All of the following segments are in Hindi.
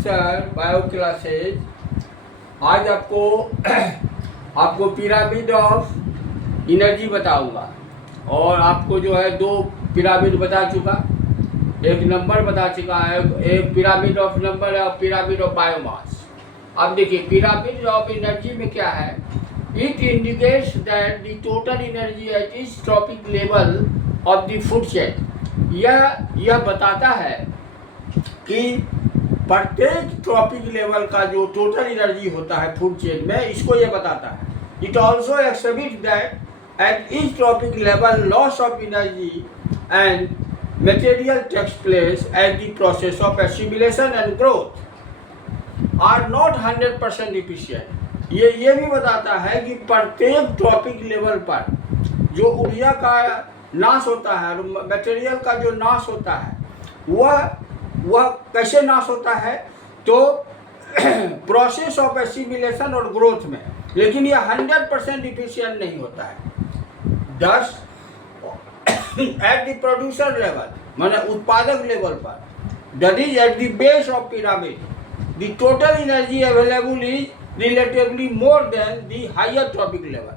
Sir bio classes. आज आपको पिरामिड ऑफ एनर्जी बताऊंगा और आपको जो है दो पिरामिड बता चुका, एक नंबर बता चुका है, एक पिरामिड ऑफ नंबर है और पिरामिड ऑफ बायोमास। अब देखिए पिरामिड ऑफ एनर्जी में क्या है, it indicates that the total energy at each trophic level of the food chain. यह बताता है कि प्रत्येक ट्रॉपिक लेवल का जो टोटल एनर्जी होता है फूड चेन में, इसको ये बताता है। It also exhibit that at each trophic level loss of energy and material takes place at the process of assimilation and growth are not 100% efficient. ये भी बताता है कि प्रत्येक ट्रॉपिक लेवल पर जो ऊर्जा का नाश होता है, मटेरियल का जो नाश होता है, वह कैसे नाश होता है, तो प्रोसेस ऑफ एसिमिलेशन और ग्रोथ में। लेकिन यह 100% इफिशिएंट नहीं होता है। दस एट द प्रोड्यूसर लेवल, माने उत्पादक लेवल पर, that is at the base of pyramid, the total energy available is relatively more than the higher trophic level.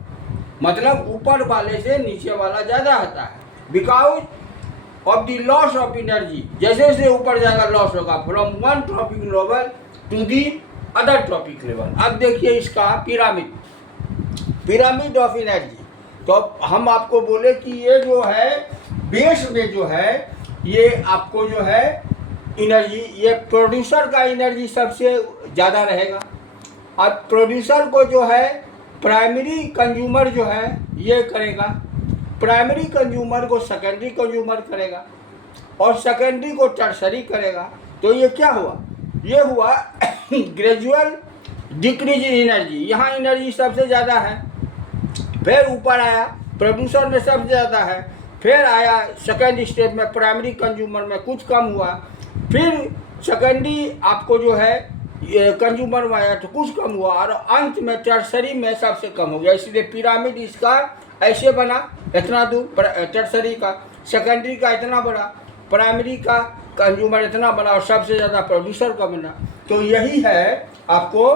मतलब ऊपर वाले से नीचे वाला ज़्यादा होता है, because of the loss of energy. जैसे जैसे ऊपर जाएगा लॉस होगा from one trophic level to the other trophic level. अब देखिए इसका पिरामिड ऑफ एनर्जी। तो हम आपको बोले कि ये जो है बेस में जो है, ये आपको जो है एनर्जी, ये प्रोड्यूसर का एनर्जी सबसे ज़्यादा रहेगा। अब प्रोड्यूसर को जो है प्राइमरी कंज्यूमर जो है ये करेगा, प्राइमरी कंज्यूमर को सेकेंडरी कंज्यूमर करेगा और सेकेंडरी को टर्सरी करेगा। तो ये क्या हुआ, ये हुआ ग्रेजुअल डिक्रीज इन एनर्जी। यहाँ एनर्जी सबसे ज़्यादा है, फिर ऊपर आया प्रोड्यूसर में सबसे ज़्यादा है, फिर आया सेकेंड स्टेप में प्राइमरी कंज्यूमर में कुछ कम हुआ, फिर सेकेंडरी आपको जो है कंज्यूमर में आया तो कुछ कम हुआ, और अंत में टर्सरी में सबसे कम हो गया। इसलिए पिरामिड इसका ऐसे बना, इतना दूर टर्सरी का, सेकेंडरी का इतना बड़ा, प्राइमरी का कंज्यूमर इतना बड़ा और सबसे ज़्यादा प्रोड्यूसर का बना। तो यही है आपको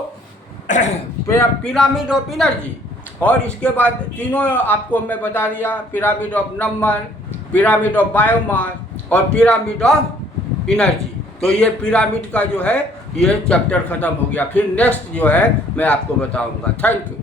पिरामिड ऑफ एनर्जी। और इसके बाद तीनों आपको मैं बता दिया, pyramid of number, pyramid of biomass और पिरामिड ऑफ एनर्जी। तो ये पिरामिड का जो है ये चैप्टर ख़त्म हो गया। फिर नेक्स्ट जो है मैं आपको बताऊंगा। Thank you.